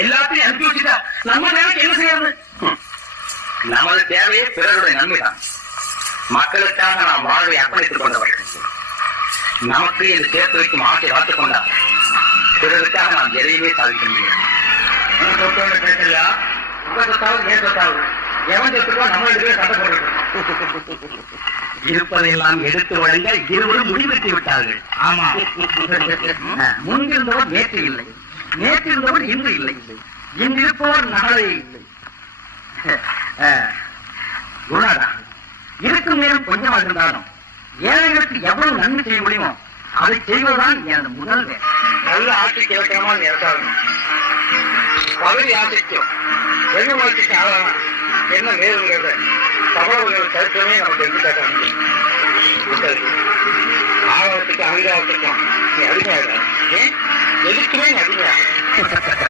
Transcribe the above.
எல்லாத்தையும் அனுப்பி வச்சுட்டா நம்ம வேலைக்கு என்ன செய்யறது? நமது தேவையே பிறருடைய நன்மைதான். மக்களுக்காக நாம் வாழ்வை அர்ப்பணித்துக் கொண்டவர்கள். நமக்கு இது சேர்த்து வைக்கும் ஆசை வளர்த்துக் கொண்டார். பிறருக்காக நாம் எதையுமே சாதிக்க முடியாது. சொத்தோட பேசலையா? உங்க சொத்தாவது ஏன் சொத்தாவது எவன் சொத்துக்கோ நம்ம இதுவே சண்டை போடுறது. இருப்பதையெல்லாம் எடுத்து வழங்க இருவரும் முடிவெற்றி விட்டார்கள். ஆமா, முன்பிருந்தவர் நேற்று இல்லை, நேற்று இருந்தவர் இன்று இல்லை, இன்று இருப்பவர் நாளை இல்லை. குணாடா, இருக்கும் நேரம் கொஞ்சமாக இருந்தாலும் ஏழைகளுக்கு எவ்வளவு நன்மை செய்ய முடியுமோ அதை செய்வதுதான் எனது முதல் வேலை. நல்ல ஆட்சிக்கு இலக்கணமான நேரத்தாகணும். பதவி ஆசைக்கும் வெகுமதிக்கு ஆளான என்ன வேறுங்கிறத சபலவர்கள் கருத்துமே நமக்கு எடுத்து காட்டாங்க. ஆழத்துக்கு அங்கீகாரத்துக்கும் நீ அடிமையாக ஏன் எதுக்குமே நீ அடிமையாக